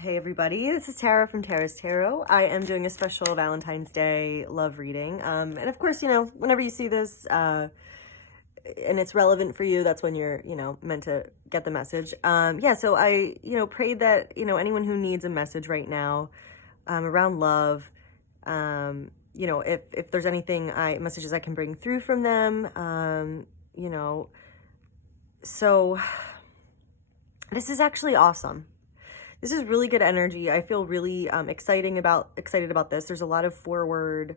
Hey everybody, this is Tara from Tara's Tarot. I am doing a special Valentine's Day love reading. And of course, whenever you see this and it's relevant for you, that's when you're, meant to get the message. So I, prayed that, anyone who needs a message right now around love, if there's anything messages I can bring through from them, so this is actually awesome. This is really good energy. I feel really excited about this. There's a lot of forward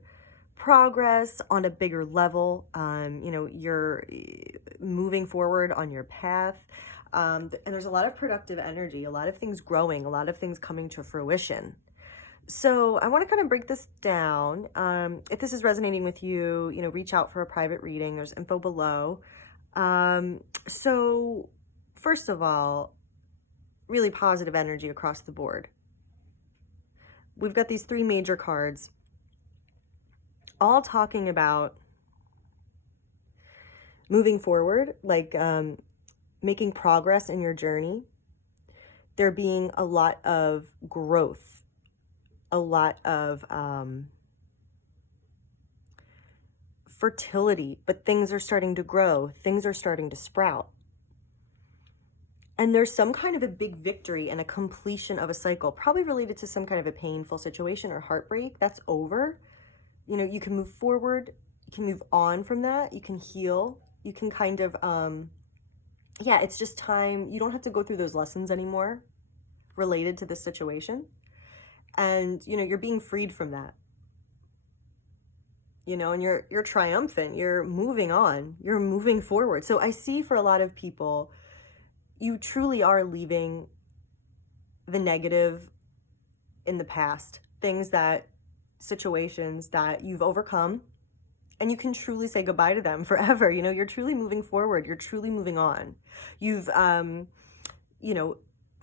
progress on a bigger level. You're moving forward on your path. And there's a lot of productive energy, a lot of things growing, a lot of things coming to fruition. So I want to kind of break this down. If this is resonating with you, reach out for a private reading. There's info below. So first of all, really positive energy across the board. We've got these three major cards, all talking about moving forward, like making progress in your journey. There being a lot of growth, a lot of fertility, but things are starting to grow, things are starting to sprout. And there's some kind of a big victory and a completion of a cycle, probably related to some kind of a painful situation or heartbreak that's over. You can move forward, you can move on from that, you can heal, you can kind of, it's just time. You don't have to go through those lessons anymore related to this situation. And, you're being freed from that. And you're triumphant, you're moving on, you're moving forward. So I see for a lot of people, you truly are leaving the negative in the past, situations that you've overcome, and you can truly say goodbye to them forever. You're truly moving forward. You're truly moving on. You've, from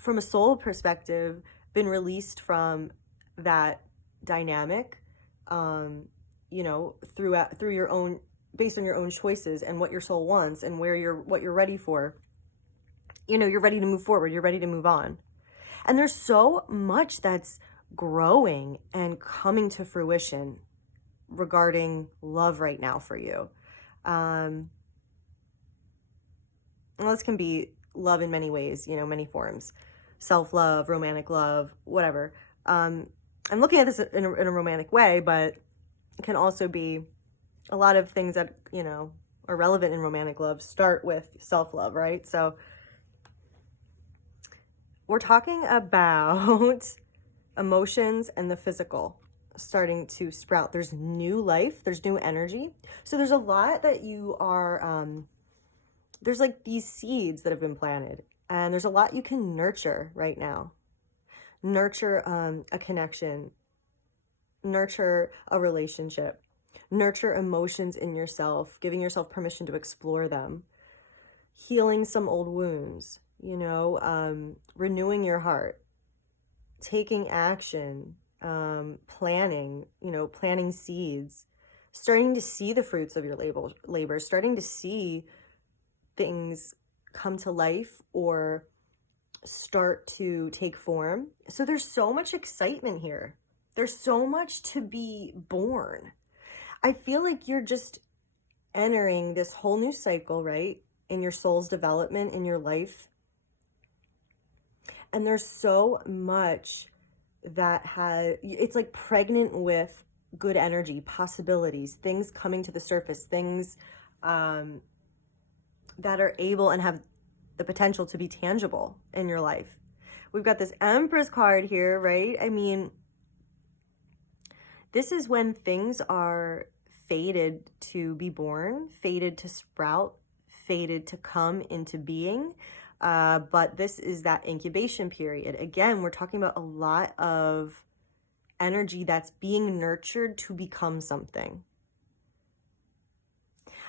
a soul perspective, been released from that dynamic, through your own, based on your own choices and what your soul wants and what you're ready for. You're ready to move forward. You're ready to move on. And there's so much that's growing and coming to fruition regarding love right now for you. And this can be love in many ways, many forms. Self-love, romantic love, whatever. I'm looking at this in a romantic way, but it can also be a lot of things that, are relevant in romantic love start with self-love, right? So we're talking about emotions and the physical starting to sprout. There's new life, there's new energy. So there's a lot that you are, there's like these seeds that have been planted, and there's a lot you can nurture right now. Nurture a connection, nurture a relationship, nurture emotions in yourself, giving yourself permission to explore them, healing some old wounds, renewing your heart, taking action, planning seeds, starting to see the fruits of your labor, starting to see things come to life or start to take form. So there's so much excitement here. There's so much to be born. I feel like you're just entering this whole new cycle, right? In your soul's development, in your life. And there's so much that it's like pregnant with good energy, possibilities, things coming to the surface, things that are able and have the potential to be tangible in your life. We've got this Empress card here, right? I mean, this is when things are fated to be born, fated to sprout, fated to come into being. But this is that incubation period. Again, we're talking about a lot of energy that's being nurtured to become something.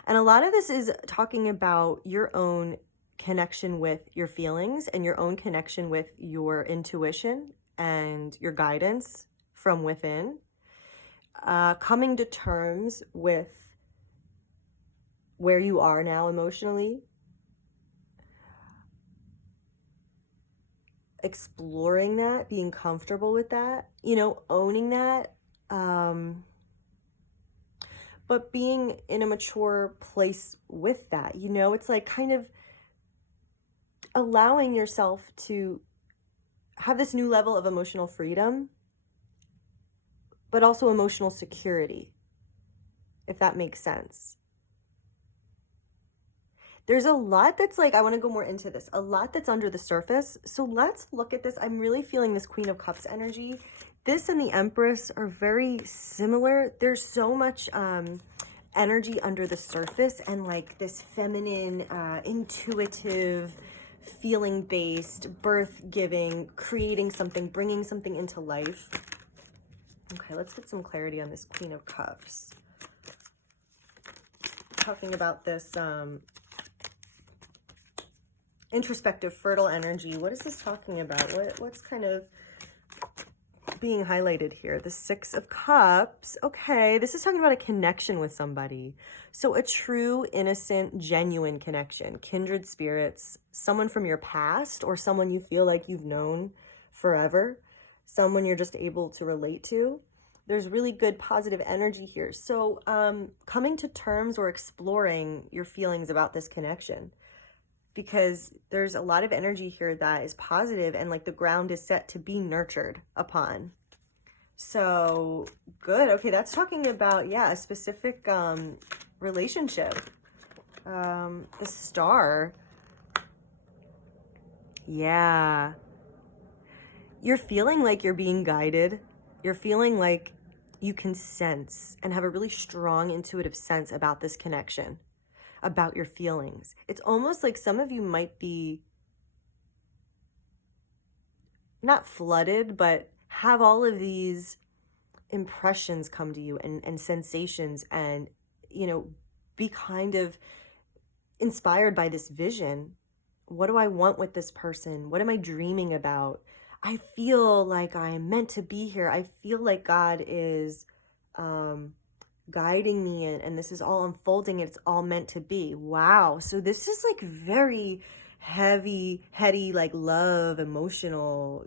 And a lot of this is talking about your own connection with your feelings and your own connection with your intuition and your guidance from within. Coming to terms with where you are now emotionally. exploring that, being comfortable with that, you know, owning that, but being in a mature place with that, you know, it's like kind of allowing yourself to have this new level of emotional freedom, but also emotional security, if that makes sense. There's a lot that's like, I want to go more into this, a lot that's under the surface. So let's look at this. I'm really feeling this Queen of Cups energy. This and the Empress are very similar. There's so much energy under the surface and like this feminine, intuitive, feeling-based, birth-giving, creating something, bringing something into life. Okay, let's get some clarity on this Queen of Cups. Talking about this introspective, fertile energy. What is this talking about? What's kind of being highlighted here? The Six of Cups. Okay, this is talking about a connection with somebody. So a true, innocent, genuine connection. Kindred spirits, someone from your past or someone you feel like you've known forever. Someone you're just able to relate to. There's really good positive energy here. So coming to terms or exploring your feelings about this connection, because there's a lot of energy here that is positive and like the ground is set to be nurtured upon. So good. Okay, that's talking about, yeah, a specific relationship. The Star. Yeah. You're feeling like you're being guided. You're feeling like you can sense and have a really strong intuitive sense about this connection, about your feelings. It's almost like some of you might be not flooded, but have all of these impressions come to you and sensations and, you know, be kind of inspired by this vision. What do I want with this person? What am I dreaming about? I feel like I am meant to be here. I feel like God is guiding me and this is all unfolding. It's all meant to be. Wow. So this is like very heavy, heady, like love, emotional,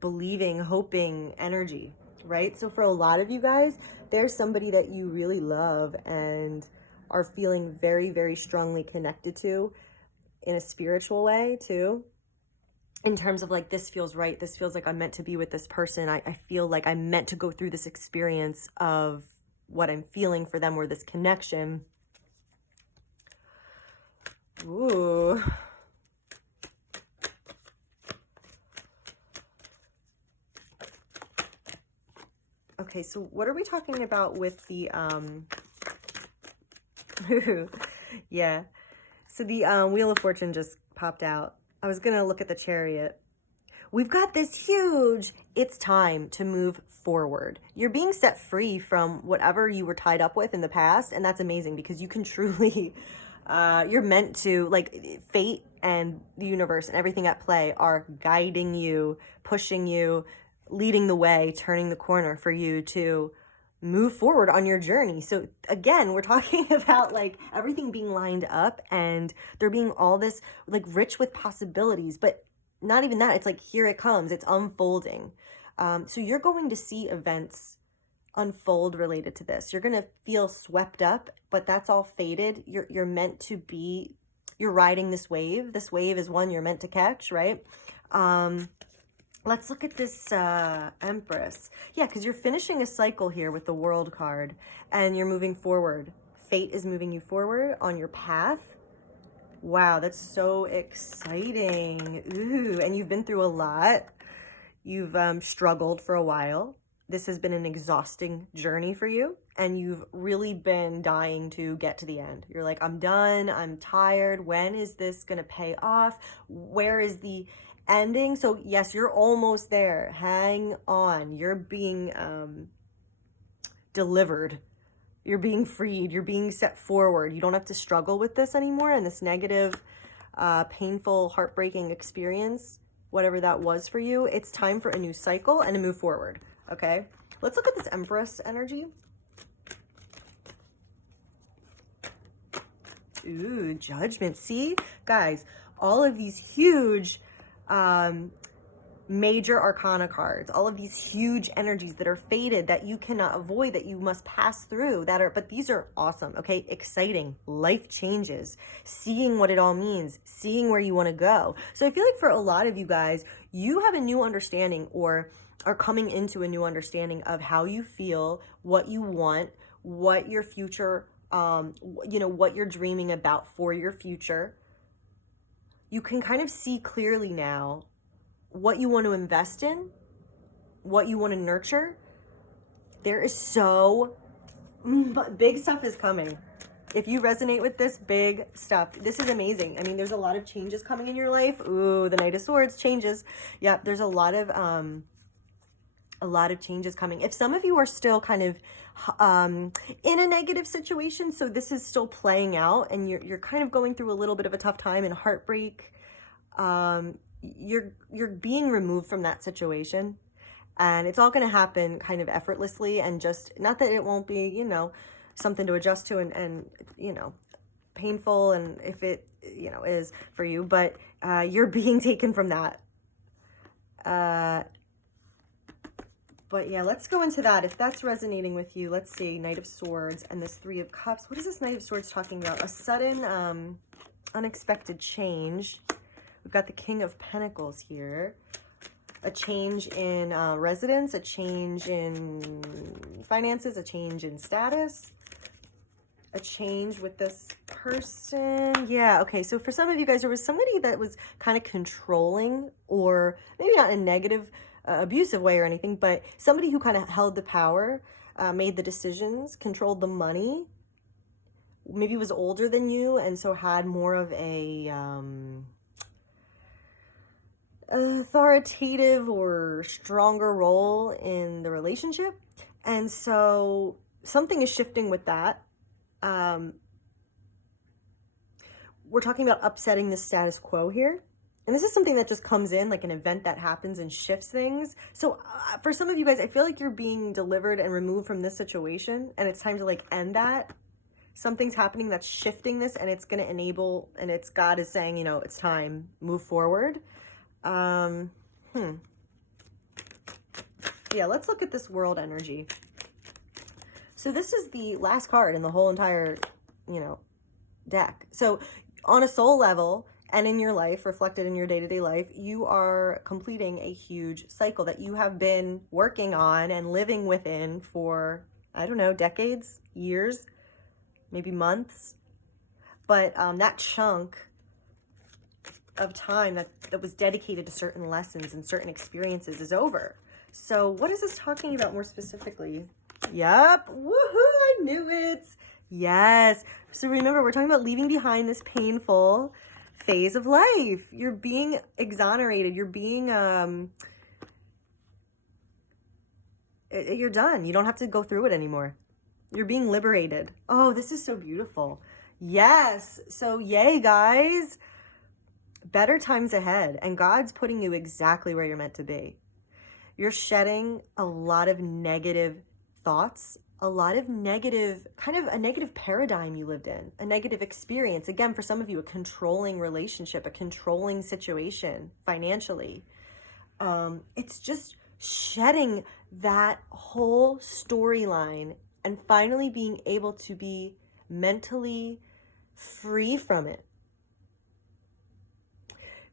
believing, hoping energy, right? So for a lot of you guys, there's somebody that you really love and are feeling very, very strongly connected to in a spiritual way too. In terms of like, this feels right. This feels like I'm meant to be with this person. I feel like I'm meant to go through this experience of what I'm feeling for them or this connection. Ooh. Okay, so what are we talking about with the, yeah. So the Wheel of Fortune just popped out. I was going to look at the Chariot. We've got this huge, it's time to move forward. You're being set free from whatever you were tied up with in the past. And that's amazing because you can truly, you're meant to, like, fate and the universe and everything at play are guiding you, pushing you, leading the way, turning the corner for you to move forward on your journey. So again, we're talking about like everything being lined up and there being all this like rich with possibilities, but not even that. It's like, here it comes, it's unfolding. So you're going to see events unfold related to this. You're going to feel swept up, but that's all faded. You're meant to be, you're riding this wave. This wave is one you're meant to catch, right? Let's look at this Empress. Yeah, because you're finishing a cycle here with the World card and you're moving forward. Fate is moving you forward on your path. Wow, that's so exciting. Ooh, and you've been through a lot. You've struggled for a while. This has been an exhausting journey for you and you've really been dying to get to the end. You're like, I'm done. I'm tired. When is this going to pay off? Where is the ending? So yes, you're almost there. Hang on. You're being delivered. You're being freed. You're being set forward. You don't have to struggle with this anymore. And this negative, painful, heartbreaking experience, whatever that was for you, it's time for a new cycle and to move forward. Okay, let's look at this Empress energy. Ooh, Judgment. See, guys, all of these huge major arcana cards, all of these huge energies that are faded, that you cannot avoid, that you must pass through, but these are awesome, okay? Exciting, life changes, seeing what it all means, seeing where you want to go. So I feel like for a lot of you guys, you have a new understanding, or are coming into a new understanding of how you feel, what you want, what your future, what you're dreaming about for your future. You can kind of see clearly now what you want to invest in, what you want to nurture. There is so big stuff is coming. If you resonate with this, big stuff. This is amazing. I mean, there's a lot of changes coming in your life. Ooh, the Knight of Swords, changes. Yeah, there's a lot of changes coming. If some of you are still kind of in a negative situation, so this is still playing out and you're kind of going through a little bit of a tough time and heartbreak, you're being removed from that situation, and it's all going to happen kind of effortlessly, and just, not that it won't be, something to adjust to and painful, and if it, is for you, but you're being taken from that. But yeah, let's go into that. If that's resonating with you, let's see, Knight of Swords and this Three of Cups. What is this Knight of Swords talking about? A sudden, unexpected change. We've got the King of Pentacles here. A change in residence, a change in finances, a change in status, a change with this person. Yeah, okay, so for some of you guys, there was somebody that was kind of controlling, or maybe not in a negative, abusive way or anything, but somebody who kind of held the power, made the decisions, controlled the money, maybe was older than you, and so had more of a authoritative or stronger role in the relationship. And so something is shifting with that. We're talking about upsetting the status quo here. And this is something that just comes in, like an event that happens and shifts things. So for some of you guys, I feel like you're being delivered and removed from this situation, and it's time to like end that. Something's happening that's shifting this, and it's going to enable, and it's God is saying, it's time, move forward. Yeah, let's look at this world energy. So this is the last card in the whole entire, deck. So on a soul level, and in your life, reflected in your day-to-day life, you are completing a huge cycle that you have been working on and living within for, I don't know, decades, years, maybe months. But that chunk of time that was dedicated to certain lessons and certain experiences is over. So what is this talking about more specifically? Yep. Woohoo! I knew it. Yes. So remember, we're talking about leaving behind this painful phase of life. You're being exonerated. You're being, you're done. You don't have to go through it anymore. You're being liberated. Oh, this is so beautiful. Yes. So yay, guys. Better times ahead. And God's putting you exactly where you're meant to be. You're shedding a lot of negative thoughts, a lot of negative, kind of a negative paradigm you lived in, a negative experience. Again, for some of you, a controlling relationship, a controlling situation financially. It's just shedding that whole storyline and finally being able to be mentally free from it.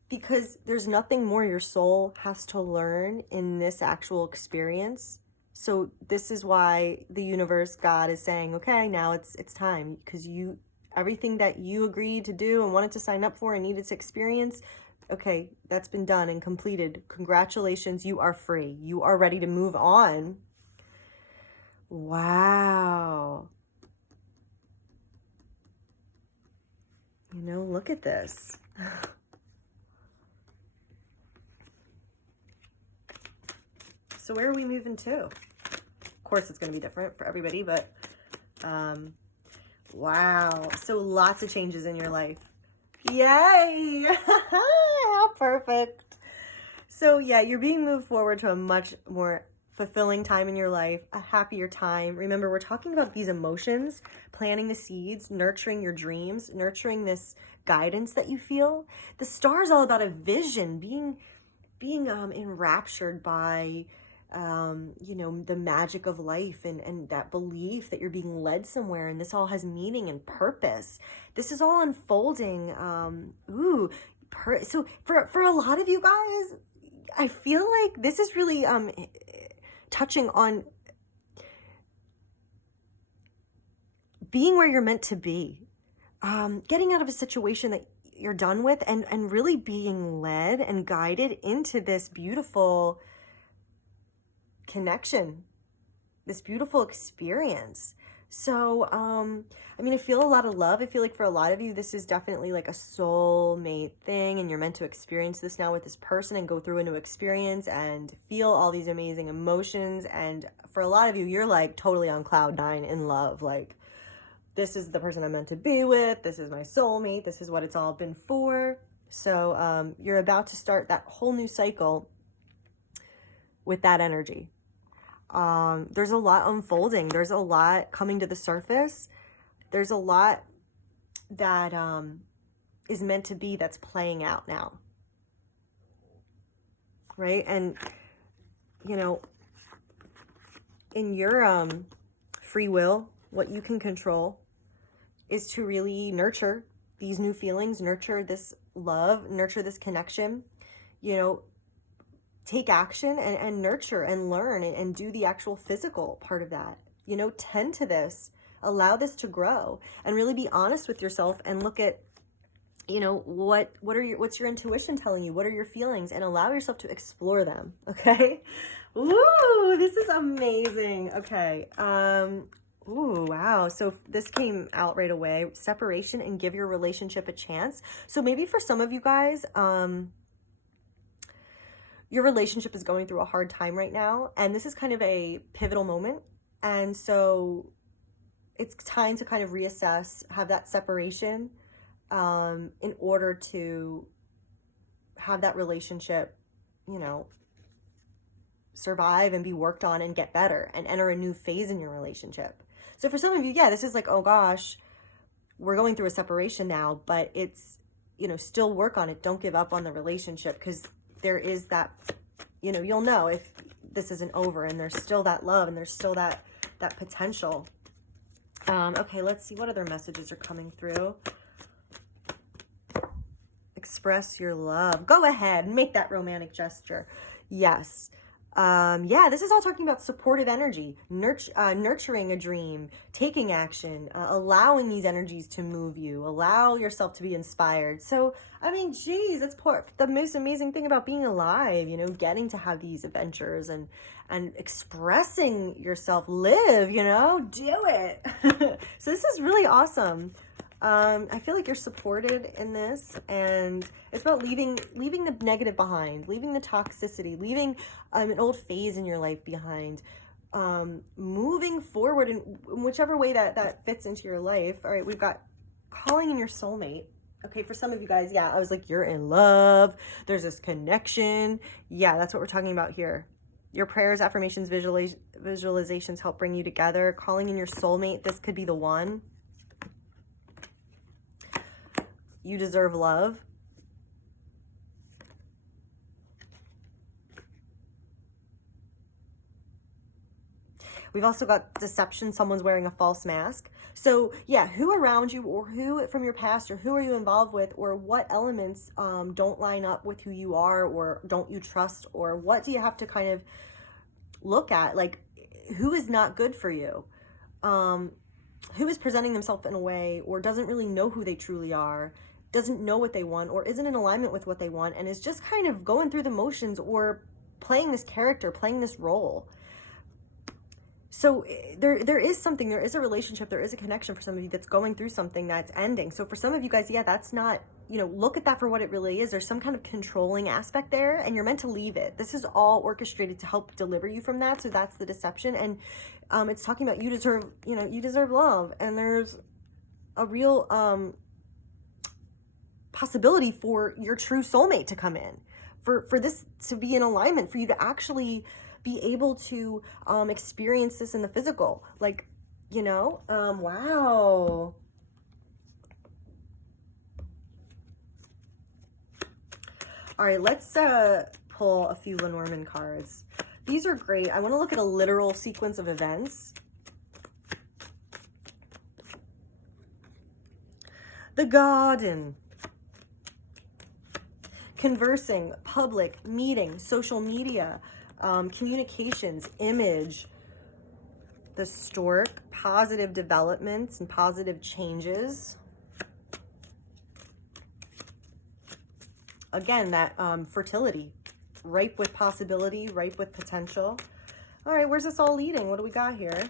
Because there's nothing more your soul has to learn in this actual experience. So this is why the universe, God is saying, okay, now it's time, because everything that you agreed to do and wanted to sign up for and needed to experience, okay, that's been done and completed. Congratulations, you are free. You are ready to move on. Wow. Look at this. So where are we moving to? Of course, it's going to be different for everybody, but wow. So lots of changes in your life. Yay! How perfect. So yeah, you're being moved forward to a much more fulfilling time in your life, a happier time. Remember, we're talking about these emotions, planting the seeds, nurturing your dreams, nurturing this guidance that you feel. The star is all about a vision, being enraptured by the magic of life, and that belief that you're being led somewhere, and this all has meaning and purpose. This is all unfolding. So for a lot of you guys, I feel like this is really touching on being where you're meant to be, getting out of a situation that you're done with, and really being led and guided into this beautiful connection, this beautiful experience. So I feel a lot of love. I feel like for a lot of you, this is definitely like a soulmate thing, and you're meant to experience this now with this person and go through a new experience and feel all these amazing emotions. And for a lot of you, you're like totally on cloud nine in love. Like, this is the person I'm meant to be with. This is my soulmate. This is what it's all been for. So you're about to start that whole new cycle with that energy. There's a lot unfolding. There's a lot coming to the surface. There's a lot that is meant to be, that's playing out now. Right? And, in your free will, what you can control is to really nurture these new feelings, nurture this love, nurture this connection, take action and nurture and learn and do the actual physical part of that. Tend to this, allow this to grow, and really be honest with yourself and look at, what's your intuition telling you? What are your feelings? And allow yourself to explore them. Okay. Ooh, this is amazing. Okay. Ooh, wow. So this came out right away. Separation and give your relationship a chance. So maybe for some of you guys, your relationship is going through a hard time right now, and this is kind of a pivotal moment. And so it's time to kind of reassess, have that separation, in order to have that relationship, survive and be worked on and get better and enter a new phase in your relationship. So for some of you, yeah, this is like, oh gosh, we're going through a separation now, but it's, still work on it. Don't give up on the relationship, because there is that, you'll know if this isn't over, and there's still that love, and there's still that potential. Okay, let's see what other messages are coming through. Express your love. Go ahead, make that romantic gesture. Yes. This is all talking about supportive energy, nurturing a dream, taking action, allowing these energies to move you, allow yourself to be inspired. So, geez, that's the most amazing thing about being alive, getting to have these adventures and expressing yourself, live, do it. So this is really awesome. I feel like you're supported in this, and it's about leaving the negative behind, leaving the toxicity, leaving an old phase in your life behind, moving forward in whichever way that fits into your life. All right, we've got calling in your soulmate. Okay, for some of you guys, yeah, I was like, you're in love. There's this connection. Yeah, that's what we're talking about here. Your prayers, affirmations, visualizations help bring you together. Calling in your soulmate. This could be the one. You deserve love. We've also got deception. Someone's wearing a false mask. So yeah, who around you, or who from your past, or who are you involved with, or what elements don't line up with who you are, or don't you trust, or what do you have to kind of look at? Like, who is not good for you? Who is presenting themselves in a way, or doesn't really know who they truly are, doesn't know what they want, or isn't in alignment with what they want, and is just kind of going through the motions, or playing this character, playing this role. So there is something, there is a relationship, there is a connection for some of you that's going through something that's ending. So for some of you guys, yeah, that's not, look at that for what it really is. There's some kind of controlling aspect there, and you're meant to leave it. This is all orchestrated to help deliver you from that. So that's the deception. And it's talking about you deserve love. And there's a real possibility for your true soulmate to come in, for this to be in alignment, for you to actually be able to experience this in the physical. Like, wow. All right, let's pull a few Lenormand cards. These are great. I want to look at a literal sequence of events. The garden. Conversing, public, meeting, social media, communications, image. The stork, positive developments and positive changes. Again, that fertility, ripe with possibility, ripe with potential. All right, where's this all leading? What do we got here?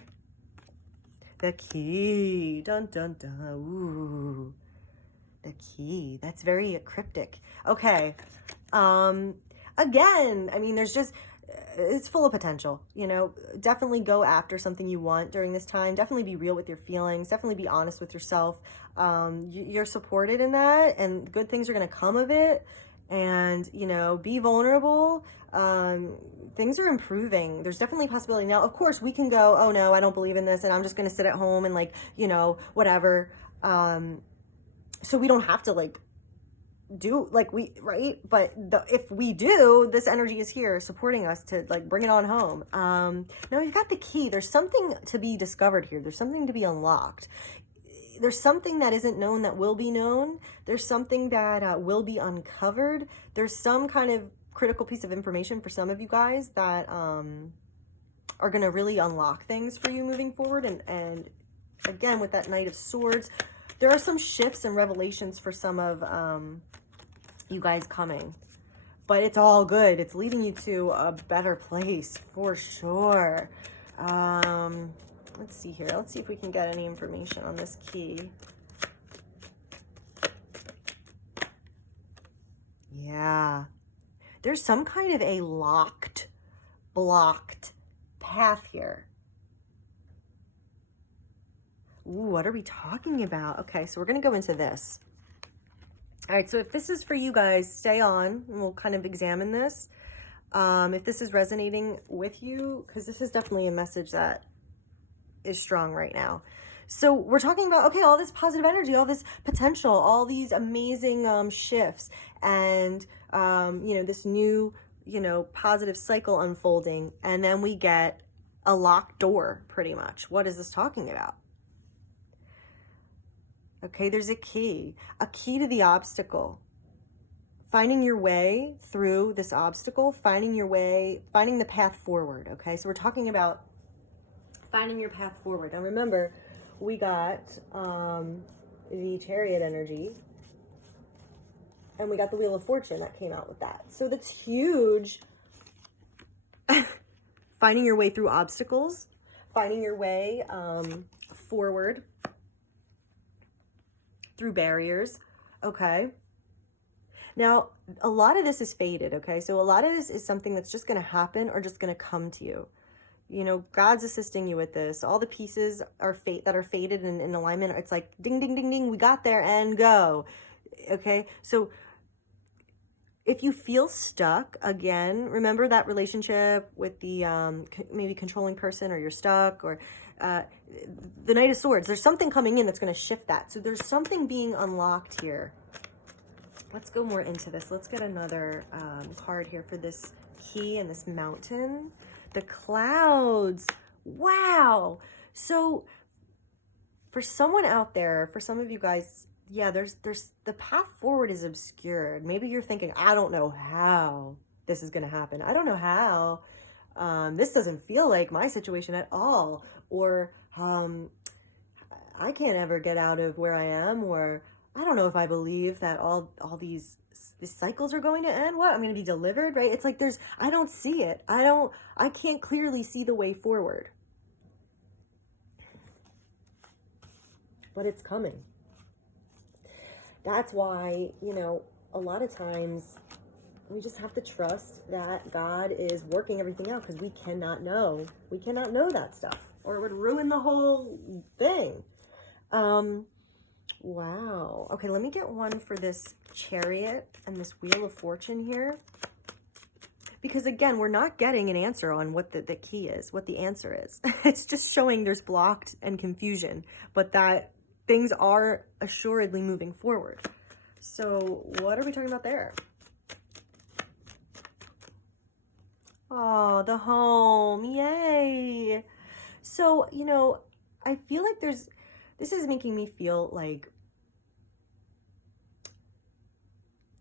The key. Dun, dun, dun. Ooh. The key. That's very cryptic. Okay. Again, I mean, there's just, it's full of potential, you know. Definitely go after something you want during this time. Definitely be real with your feelings. Definitely be honest with yourself. You're supported in that, and good things are going to come of it. And, you know, be vulnerable. Things are improving. There's definitely a possibility. Now, of course, we can go, oh no, I don't believe in this, and I'm just going to sit at home and, like, you know, whatever. So we don't have to, like, do, like, we, right? But if we do, this energy is here supporting us to, like, bring it on home. Now you've got the key. There's something to be discovered here. There's something to be unlocked. There's something that isn't known that will be known. There's something that will be uncovered. There's some kind of critical piece of information for some of you guys that are going to really unlock things for you moving forward. And again, with that Knight of Swords, there are some shifts and revelations for some of you guys coming. But it's all good. It's leading you to a better place for sure. Let's see here. Let's see if we can get any information on this key. Yeah. There's some kind of a locked, blocked path here. Ooh, what are we talking about? Okay, so we're going to go into this. All right, so if this is for you guys, stay on and we'll kind of examine this. If this is resonating with you, because this is definitely a message that is strong right now. So we're talking about, okay, all this positive energy, all this potential, all these amazing shifts, and you know, this new, you know, positive cycle unfolding, and then we get a locked door, pretty much. What is this talking about? Okay, there's a key to the obstacle. Finding your way through this obstacle, finding your way, finding the path forward. Okay, so we're talking about finding your path forward. Now remember, we got the Chariot energy, and we got the Wheel of Fortune that came out with that. So that's huge. Finding your way through obstacles, finding your way forward through barriers. Okay. Now, a lot of this is fated, okay? So a lot of this is something that's just going to happen or just going to come to you. You know, God's assisting you with this. All the pieces are that are fated in alignment. It's like, ding, ding, ding, ding, we got there and go. Okay? So if you feel stuck, again, remember that relationship with the maybe controlling person, or you're stuck, or the Knight of Swords. There's something coming in that's going to shift that. So there's something being unlocked here. Let's go more into this. Let's get another card here for this key and this mountain. The clouds. Wow. So for someone out there, for some of you guys, yeah, there's the path forward is obscured. Maybe you're thinking, I don't know how this is going to happen. I don't know how. This doesn't feel like my situation at all. Or I can't ever get out of where I am. Or I don't know if I believe that all these cycles are going to end. What? I'm going to be delivered, right? It's like I don't see it. I can't clearly see the way forward. But it's coming. That's why, you know, a lot of times we just have to trust that God is working everything out, because we cannot know. We cannot know that stuff, or it would ruin the whole thing. Wow. Okay, let me get one for this Chariot and this Wheel of Fortune here. Because again, we're not getting an answer on what the key is, what the answer is. It's just showing there's blocked and confusion, but that things are assuredly moving forward. So what are we talking about there? Oh, the home. Yay. So, I feel like this is making me feel like,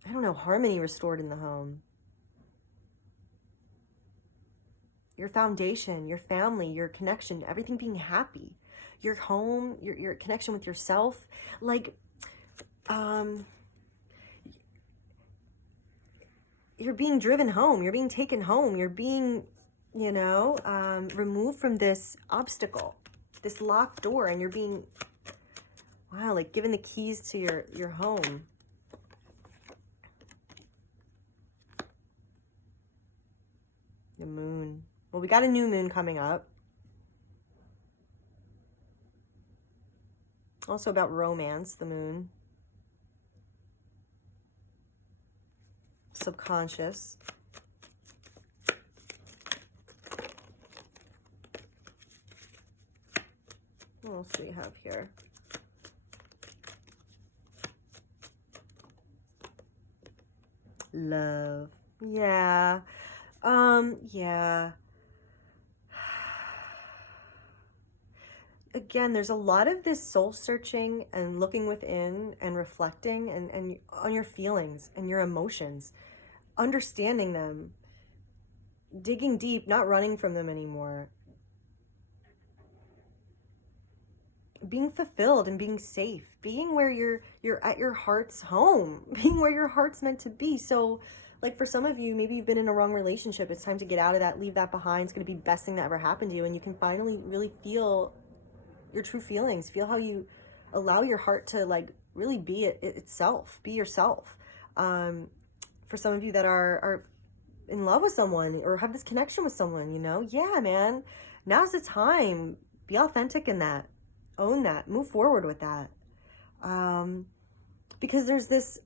I don't know, harmony restored in the home. Your foundation, your family, your connection, everything being happy. Your home, your connection with yourself. Like, um, you're being driven home, you're being taken home, you're being, removed from this obstacle, this locked door, and you're being, wow, like given the keys to your home. The moon. Well, we got a new moon coming up. Also about romance, the moon. Subconscious. What else do we have here? Love. Yeah. Yeah. Again, there's a lot of this soul searching and looking within and reflecting and on your feelings and your emotions, understanding them, digging deep, not running from them anymore, being fulfilled and being safe, being where you're at your heart's home, being where your heart's meant to be. So like for some of you, maybe you've been in a wrong relationship. It's time to get out of that, leave that behind. It's going to be the best thing that ever happened to you. And you can finally really feel your true feelings, feel how you allow your heart to like really be itself, be yourself. For some of you that are in love with someone or have this connection with someone, yeah, man, now's the time. Be authentic in that. Own that. Move forward with that. Because there's this,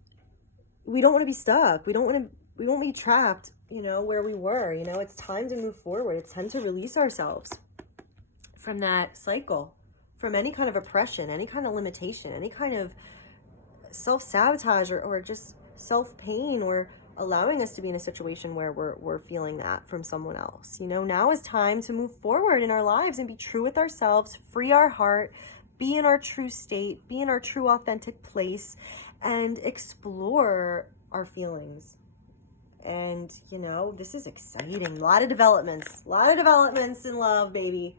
we don't want to be stuck. We won't be trapped, where we were. It's time to move forward. It's time to release ourselves from that cycle, from any kind of oppression, any kind of limitation, any kind of self-sabotage or just self-pain, or allowing us to be in a situation where we're feeling that from someone else. Now is time to move forward in our lives and be true with ourselves, free our heart, be in our true state, be in our true authentic place, and explore our feelings. And, this is exciting. A lot of developments in love, baby.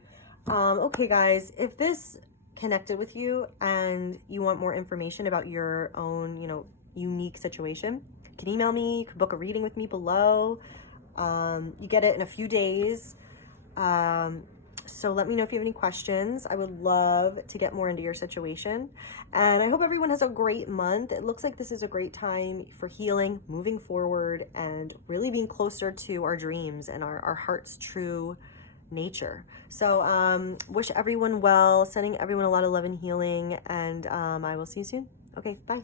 Okay, guys, if this connected with you and you want more information about your own, unique situation, you can email me, you can book a reading with me below. You get it in a few days. So let me know if you have any questions. I would love to get more into your situation. And I hope everyone has a great month. It looks like this is a great time for healing, moving forward, and really being closer to our dreams and our heart's true nature. So wish everyone well, sending everyone a lot of love and healing, and I will see you soon. Okay, bye.